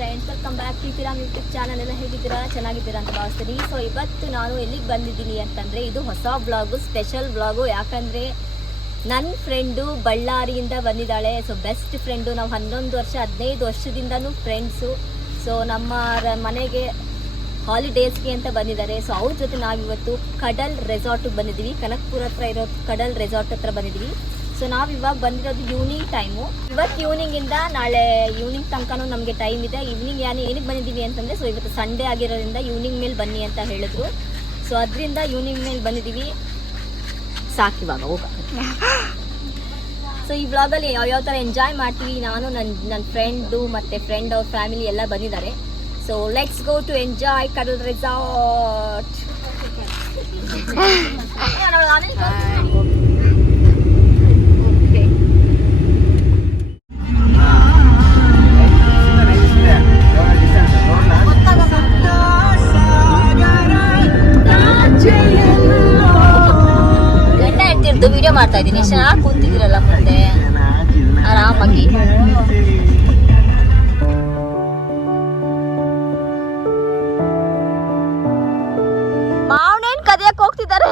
Friends, welcome back to YouTube channel. ಎಲ್ಲ ಹೇಗಿದ್ದೀರಾ? ಚೆನ್ನಾಗಿದ್ದೀರಾ ಅಂತ ಭಾವಿಸ್ತೀನಿ. ಸೊ ಇವತ್ತು ನಾನು ಎಲ್ಲಿಗೆ ಬಂದಿದ್ದೀನಿ ಅಂತಂದರೆ, ಇದು ಹೊಸ ಬ್ಲಾಗು, ಸ್ಪೆಷಲ್ ಬ್ಲಾಗು. ಯಾಕಂದರೆ ನನ್ನ ಫ್ರೆಂಡು ಬಳ್ಳಾರಿಯಿಂದ ಬಂದಿದ್ದಾಳೆ. ಸೊ ಬೆಸ್ಟ್ ಫ್ರೆಂಡು, ನಾವು 11 ವರ್ಷ 15 ವರ್ಷದಿಂದನೂ ಫ್ರೆಂಡ್ಸು. ಸೊ ನಮ್ಮ ಮನೆಗೆ ಹಾಲಿಡೇಸ್ಗೆ ಅಂತ ಬಂದಿದ್ದಾರೆ. ಸೊ ಅವ್ರ ಜೊತೆ ನಾವಿವತ್ತು ಕಡಲ್ ರೆಸಾರ್ಟಿಗೆ ಬಂದಿದ್ದೀವಿ. ಕನಕಪುರ ಹತ್ರ ಇರೋ ಕಡಲ್ ರೆಸಾರ್ಟ್ ಹತ್ರ ಬಂದಿದ್ದೀವಿ. ಸೊ ನಾವು ಇವಾಗ ಬಂದಿರೋದು ಈವ್ನಿಂಗ್ ಟೈಮು. ಇವತ್ತು ಈವ್ನಿಂಗಿಂದ ನಾಳೆ ಈವ್ನಿಂಗ್ ತನಕನೂ ನಮಗೆ ಟೈಮ್ ಇದೆ. ಈವ್ನಿಂಗ್ ಏನಕ್ಕೆ ಬಂದಿದ್ದೀವಿ ಅಂತಂದರೆ, ಸೊ ಇವತ್ತು ಸಂಡೇ ಆಗಿರೋದ್ರಿಂದ ಈವ್ನಿಂಗ್ ಮೇಲೆ ಬನ್ನಿ ಅಂತ ಹೇಳಿದ್ರು. ಸೊ ಅದರಿಂದ ಈವ್ನಿಂಗ್ ಮೇಲೆ ಬಂದಿದ್ದೀವಿ. ಸಾಕಿವಾಗ ಹೋಗ. ಸೊ ಈ ವ್ಲಾಗಲ್ಲಿ ಯಾವ್ಯಾವ ಥರ ಎಂಜಾಯ್ ಮಾಡ್ತೀವಿ, ನಾನು ನನ್ನ ಫ್ರೆಂಡು ಮತ್ತು ಫ್ರೆಂಡ್ ಅವ್ರ ಫ್ಯಾಮಿಲಿ ಎಲ್ಲ ಬಂದಿದ್ದಾರೆ. So let's go to enjoy Kadal resort. ಗಂಡ ಇರ್ತಿರ್ದು ವಿಡಿಯೋ ಮಾಡ್ತಾ ಇದ್ದೀನಿ. ಎಷ್ಟು ಚೆನ್ನಾಗಿ ಕೂತಿದ್ದೀರಲ್ಲ ಮುಂದೆ ಆರಾಮಾಗಿ. ಮಾವನೇನ್ ಕದಿಯಕ್ಕೆ ಹೋಗ್ತಿದ್ದಾರೆ.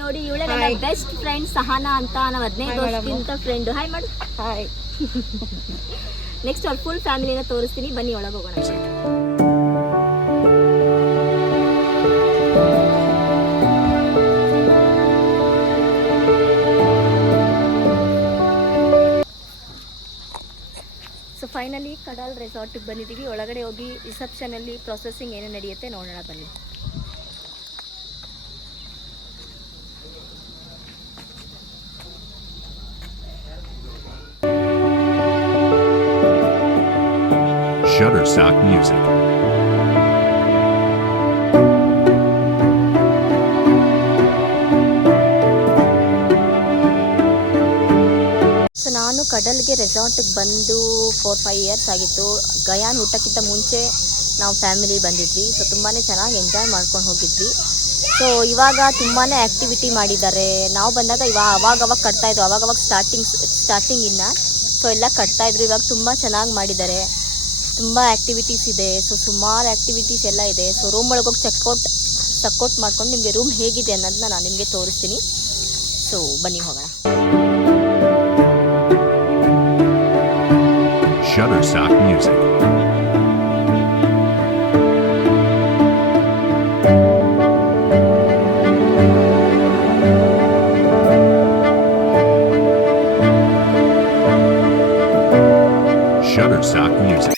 ನೋಡಿ, ಇವಳೆ ನನ್ನ ಬೆಸ್ಟ್ ಫ್ರೆಂಡ್ ಸಹನಾ ಅಂತ. ನಾವು 15 ವರ್ಷದಿಂದ ಫ್ರೆಂಡು. ಹಾಯ್ ಮಾಡು. ಹಾಯ್. ನೆಕ್ಸ್ಟ್ ಅವ್ರ ಫುಲ್ ಫ್ಯಾಮಿಲಿನ ತೋರಿಸ್ತೀನಿ, ಬನ್ನಿ ಒಳಗೆ ಹೋಗೋಣ. ಸೊ ಫೈನಲಿ ಕಡಲ್ ರೆಸಾರ್ಟಿಗೆ ಬಂದಿದ್ದೀವಿ. ಒಳಗಡೆ ಹೋಗಿ ರಿಸೆಪ್ಷನಲ್ಲಿ ಪ್ರೊಸೆಸಿಂಗ್ ಏನು ನಡೆಯುತ್ತೆ ನೋಡೋಣ ಬನ್ನಿ. Shutterstock Music. ಸೊ ನಾನು ಕಡಲ್ಗೆ ರೆಸಾರ್ಟಿಗೆ ಬಂದು 4-5 ಇಯರ್ಸ್ ಆಗಿತ್ತು. ಗಯಾನ್ ಊಟಕ್ಕಿಂತ ಮುಂಚೆ ನಾವು ಫ್ಯಾಮಿಲಿ ಬಂದಿದ್ವಿ. ಸೊ ತುಂಬಾ ಚೆನ್ನಾಗಿ ಎಂಜಾಯ್ ಮಾಡ್ಕೊಂಡು ಹೋಗಿದ್ವಿ. ಸೊ ಇವಾಗ ತುಂಬಾ ಆ್ಯಕ್ಟಿವಿಟಿ ಮಾಡಿದ್ದಾರೆ. ನಾವು ಬಂದಾಗ ಅವಾಗವಾಗ ಕಟ್ತಾಯಿದ್ರು, ಅವಾಗವಾಗ ಸ್ಟಾರ್ಟಿಂಗ್ ಇನ್ನು. ಸೊ ಎಲ್ಲ ಕಟ್ತಾಯಿದ್ರು. ಇವಾಗ ತುಂಬ ಚೆನ್ನಾಗಿ ಮಾಡಿದ್ದಾರೆ. ತುಂಬ ಆ್ಯಕ್ಟಿವಿಟೀಸ್ ಇದೆ. ಸೊ ಸುಮಾರು ಆ್ಯಕ್ಟಿವಿಟೀಸ್ ಎಲ್ಲ ಇದೆ. ಸೊ ರೂಮ್ ಒಳಗೆ ಹೋಗಿ ಚೆಕ್ಔಟ್ ಮಾಡ್ಕೊಂಡು ನಿಮಗೆ ರೂಮ್ ಹೇಗಿದೆ ಅನ್ನೋದನ್ನ ನಾನು ನಿಮಗೆ ತೋರಿಸ್ತೀನಿ. ಸೊ ಬನ್ನಿ ಹೋಗೋಣ. Shutterstock Music. Shutterstock Music.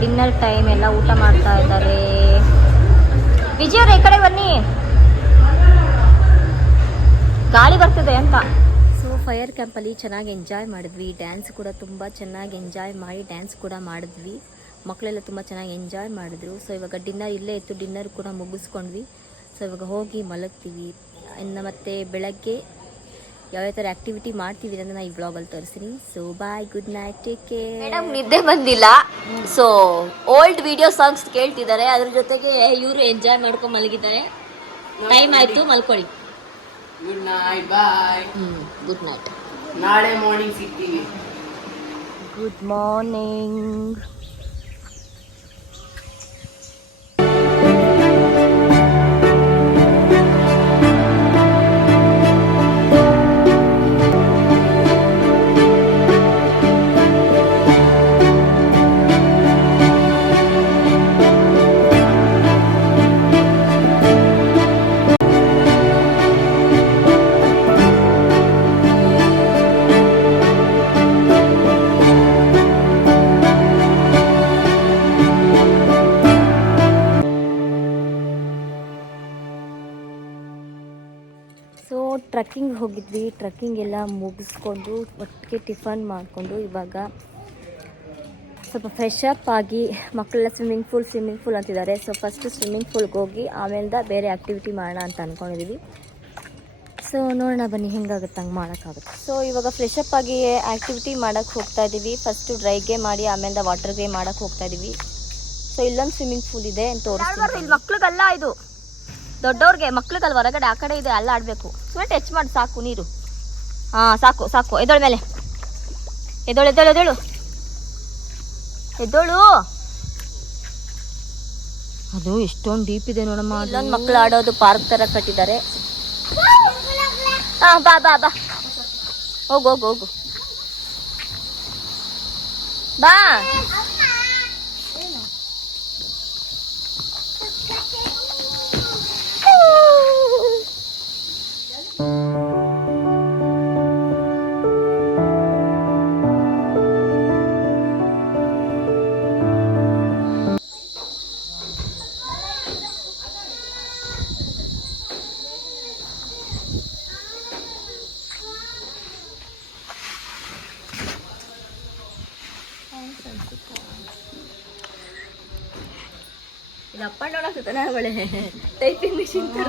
Dinner time, ಎಲ್ಲ ಊಟ ಮಾಡ್ತಾ ಇದ್ದಾರೆ. ವಿಜಯವ್ರ ಈ ಕಡೆ ಬನ್ನಿ, ಗಾಳಿ ಬರ್ತಿದೆ ಅಂತ. ಸೊ ಫೈರ್ ಕ್ಯಾಂಪಲ್ಲಿ ಚೆನ್ನಾಗಿ ಎಂಜಾಯ್ ಮಾಡಿದ್ವಿ. ಡ್ಯಾನ್ಸ್ ಕೂಡ ತುಂಬ ಚೆನ್ನಾಗಿ ಎಂಜಾಯ್ ಮಾಡಿ ಡ್ಯಾನ್ಸ್ ಕೂಡ ಮಾಡಿದ್ವಿ. ಮಕ್ಕಳೆಲ್ಲ ತುಂಬ ಚೆನ್ನಾಗಿ ಎಂಜಾಯ್ ಮಾಡಿದ್ರು. ಸೊ ಇವಾಗ ಡಿನ್ನರ್ ಇಲ್ಲೇ ಇತ್ತು, ಡಿನ್ನರ್ ಕೂಡ ಮುಗಿಸ್ಕೊಂಡ್ವಿ. ಸೊ ಇವಾಗ ಹೋಗಿ ಮಲಗ್ತೀವಿ. ಇನ್ನು ಮತ್ತೆ ಬೆಳಗ್ಗೆ ಯಾವ ಥರ ಆ್ಯಕ್ಟಿವಿಟಿ ಮಾಡ್ತೀವಿ ಅಂತ ನಾನು ಈ ಬ್ಲಾಗಲ್ಲಿ ತೋರಿಸ್ತೀನಿ. So bye, good night, take care. Madam ನಿದ್ದೆ ಬಂದಿಲ್ಲ, ಸೊ ಓಲ್ಡ್ ವಿಡಿಯೋ ಸಾಂಗ್ಸ್ ಕೇಳ್ತಿದ್ದಾರೆ, ಅದ್ರ ಜೊತೆಗೆ ಇವರು ಎಂಜಾಯ್ ಮಾಡ್ಕೊಂಡು ಮಲಗಿದ್ದಾರೆ. ಟೈಮ್ ಆಯಿತು, ಮಲ್ಕೊಳ್ಳಿ. Good night, bye. Good night. ನಾಳೆ ಮಾರ್ನಿಂಗ್ ಸಿಗ್ತೀವಿ. Good morning. ಸೊ ಟ್ರಕ್ಕಿಂಗ್ ಹೋಗಿದ್ವಿ. ಟ್ರಕ್ಕಿಂಗ್ ಎಲ್ಲ ಮುಗಿಸ್ಕೊಂಡು ಒಟ್ಟಿಗೆ ಟಿಫನ್ ಮಾಡಿಕೊಂಡು ಇವಾಗ ಸ್ವಲ್ಪ ಫ್ರೆಶ್ ಅಪ್ ಆಗಿ, ಮಕ್ಕಳೆಲ್ಲ ಸ್ವಿಮ್ಮಿಂಗ್ ಪೂಲ್ ಅಂತಿದ್ದಾರೆ. ಸೊ ಫಸ್ಟು ಸ್ವಿಮ್ಮಿಂಗ್ ಪೂಲ್ಗೆ ಹೋಗಿ ಆಮೇಲೆ ಬೇರೆ ಆ್ಯಕ್ಟಿವಿಟಿ ಮಾಡೋಣ ಅಂತ ಅಂದ್ಕೊಂಡಿದ್ದೀವಿ. ಸೊ ನೋಡೋಣ ಬನ್ನಿ, ಹೆಂಗಾಗುತ್ತೆ ಹಂಗೆ ಮಾಡೋಕ್ಕಾಗುತ್ತೆ. ಸೊ ಇವಾಗ ಫ್ರೆಶ್ ಅಪ್ ಆಗಿ ಆ್ಯಕ್ಟಿವಿಟಿ ಮಾಡೋಕ್ಕೆ ಹೋಗ್ತಾ ಇದ್ದೀವಿ. ಫಸ್ಟು ಡ್ರೈಗೆ ಮಾಡಿ ಆಮೇಲೆ ವಾಟರ್ಗೆ ಮಾಡೋಕ್ಕೆ ಹೋಗ್ತಾ ಇದ್ದೀವಿ. ಸೊ ಇಲ್ಲೊಂದು ಸ್ವಿಮ್ಮಿಂಗ್ ಪೂಲ್ ಇದೆ ಅಂತ ತೋರಿಸ್ತೀನಿ. ಇಲ್ಲಿ ಮಕ್ಳಿಗಲ್ಲ, ಇದು ದೊಡ್ಡವ್ರಿಗೆ, ಮಕ್ಳಿಗಲ್ಲ, ಹೊರಗಡೆ ಆ ಕಡೆ ಇದೆ, ಅಲ್ಲ ಆಡಬೇಕು. ಸುಮ್ಮನೆ ಟಚ್ ಮಾಡಿ ಸಾಕು ನೀರು. ಹಾಂ ಸಾಕು ಸಾಕು. ಎದ್ದೋಳ ಮೇಲೆ, ಎದ್ದೋಳು ಎದ್ದೋಳು ಎದ್ದೋಳು ಎದ್ದೋಳು. ಅದು ಎಷ್ಟೊಂದು ಡೀಪ್ ಇದೆ ನೋಡಮ್ಮ. ಇಲ್ಲೊಂದು ಮಕ್ಳು ಆಡೋದು ಪಾರ್ಕ್ ಥರ ಕಟ್ಟಿದ್ದಾರೆ. ಹಾಂ ಬಾ ಬಾ ಬಾ, ಹೋಗು ಹೋಗು ಹೋಗು ಬಾ. ಇದು ಅಪ್ಪ ನೋಡಕ್ತಾನೆ ಅವಳೆ ಟೈಪಿಂಗ್ ಮಿಷಿನ್ ತರ.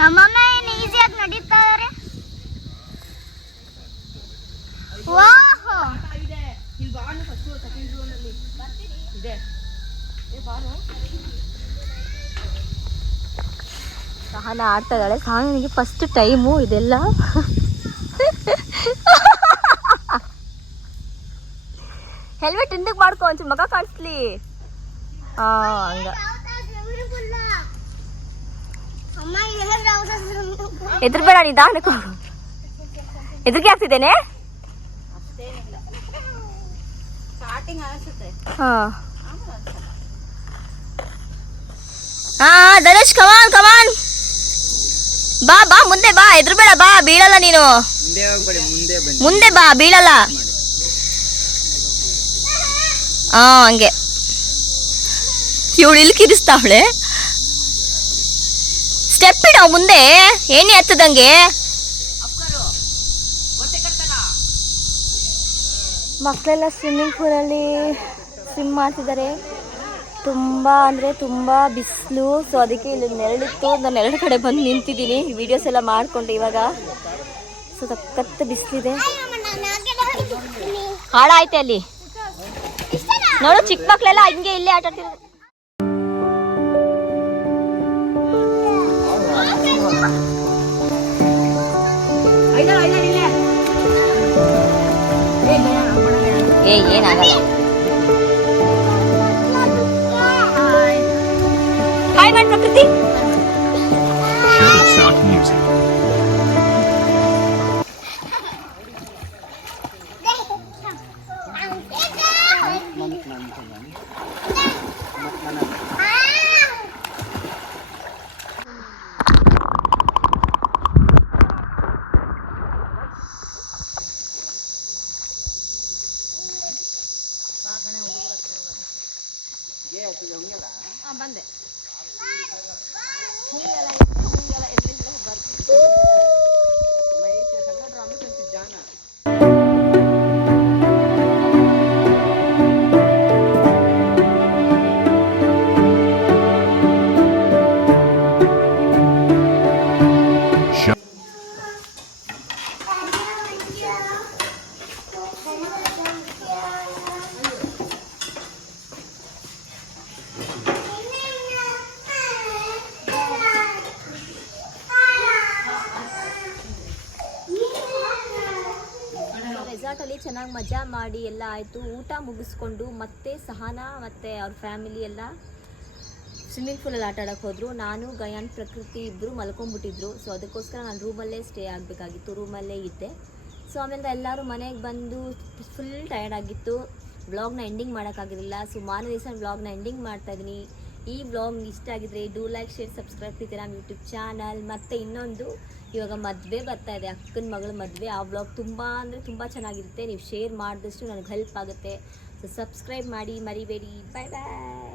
ನಮ್ಮಮ್ಮ ಏನು ಈಸಿಯಾಗಿ ನಡೀತಾರೆ. ವಾಹ್, ಸಹನ ಆಡ್ತಾ ಇದ್ದಾಳೆ. ಸಹನಿಗೆ ಫಸ್ಟ್ ಟೈಮು ಇದೆಲ್ಲ. ಹೆಲ್ಮೆಟ್ ಹಿಂದಕ್ಕೆ ಮಾಡ್ಕೊ, ಒಂಚೂರು ಮಗ ಕಾಣಿಸ್ಲಿ. ಹಾಂ ಹಂಗ. ಎದುರ್ಬೇಡ, ನಿಧಾನಕ್ಕೆ ಹೋಗು. ಎದುರಿಗೆ ಆಗ್ತಿದ್ದೇನೆ. ಹಾಂ ಹಾಂ ಧನುಷ್, ಕಮಾನ್ ಕಮಾನ್, ಬಾ ಬಾ, ಮುಂದೆ ಬಾ, ಎದುರ್ಬೇಡ, ಬಾ, ಬೀಳಲ್ಲ ನೀನು. ಮುಂದೆ ಬಾ, ಬೀಳಲ್ಲ. ಹಾಂ ಹಂಗೆ. ಇವಳು ಇಲ್ಲಿ ಕಿರಿಸ್ತಾವಳೆ. ಸ್ಟೆಪ್ ಇಡೋ ಮುಂದೆ, ಏನೇ ಹತ್ತದಂಗೆ. ಮಕ್ಕಳೆಲ್ಲ ಸ್ವಿಮ್ಮಿಂಗ್ ಪೂಲಲ್ಲಿ ಸ್ವಿಮ್ ಮಾಡ್ತಿದ್ದಾರೆ. ತುಂಬ ಅಂದರೆ ತುಂಬ ಬಿಸಿಲು. ಸೊ ಅದಕ್ಕೆ ಇಲ್ಲಿ ನೆರಳಿತ್ತು, ನಾನು ಎರಡು ಕಡೆ ಬಂದು ನಿಂತಿದ್ದೀನಿ, ವಿಡಿಯೋಸ್ ಎಲ್ಲ ಮಾಡಿಕೊಂಡು ಇವಾಗ. ಸೊ ಸಖತ್ ಬಿಸಿಲಿದೆ. ಹಾಳಾಯ್ತೆ ಅಲ್ಲಿ ನೋಡು, ಚಿಕ್ಕ ಮಕ್ಕಳೆಲ್ಲ ಹಿಂಗೆ ಇಲ್ಲೇ ಆಟ ಆಡ್ತಿರೋದು. ಏನಾಗಲ್ಲ. ಹಾಯ್ ಮಾಡಿ ಪ್ರಕೃತಿ. ಬಂದೆ. ಚೆನ್ನಾಗಿ ಮಜಾ ಮಾಡಿ ಎಲ್ಲ ಆಯಿತು. ಊಟ ಮುಗಿಸ್ಕೊಂಡು ಮತ್ತೆ ಸಹನಾ ಮತ್ತು ಅವ್ರ ಫ್ಯಾಮಿಲಿ ಎಲ್ಲ ಸ್ವಿಮ್ಮಿಂಗ್ ಪೂಲಲ್ಲಿ ಆಟ ಆಡೋಕ್ಕೆ ಹೋದರು. ನಾನು ಗಯಾನ್ ಪ್ರಕೃತಿ ಇಬ್ಬರು ಮಲ್ಕೊಂಡ್ಬಿಟ್ಟಿದ್ರು. ಸೊ ಅದಕ್ಕೋಸ್ಕರ ನಾನು ರೂಮಲ್ಲೇ ಸ್ಟೇ ಆಗಬೇಕಾಗಿತ್ತು, ರೂಮಲ್ಲೇ ಇದ್ದೆ. ಸೊ ಆಮೇಲೆ ಎಲ್ಲರೂ ಮನೆಗೆ ಬಂದು ಫುಲ್ ಟಯರ್ಡ್ ಆಗಿತ್ತು. ವ್ಲಾಗ್ನ ಎಂಡಿಂಗ್ ಮಾಡೋಕ್ಕಾಗಿರಲಿಲ್ಲ. ಸೊ ಮಾರನೇ ದಿವಸ ವ್ಲಾಗ್ನ ಎಂಡಿಂಗ್ ಮಾಡ್ತಾಯಿದ್ದೀನಿ. ಈ ವ್ಲಾಗ್ ಇಷ್ಟ ಆಗಿದ್ರೆ ಡೂ ಲೈಕ್ ಶೇರ್ ಸಬ್ಸ್ಕ್ರೈಬ್ ತಿಂತೀರಾ ನಮ್ಮ ಯೂಟ್ಯೂಬ್ ಚಾನಲ್. ಮತ್ತು ಇನ್ನೊಂದು ಇವಾಗ ಮದುವೆ ಬರ್ತಾ ಇದೆ, ಅಕ್ಕನ ಮಗಳ ಮದುವೆ. ಆ ವ್ಲಾಗ್ ತುಂಬ ಅಂದರೆ ತುಂಬ ಚೆನ್ನಾಗಿರುತ್ತೆ. ನೀವು ಶೇರ್ ಮಾಡಿದಷ್ಟು ನನಗೆ ಹೆಲ್ಪ್ ಆಗುತ್ತೆ. ಸೊ ಸಬ್ಸ್ಕ್ರೈಬ್ ಮಾಡಿ ಮರಿಬೇಡಿ. ಬಾಯ್ ಬಾಯ್.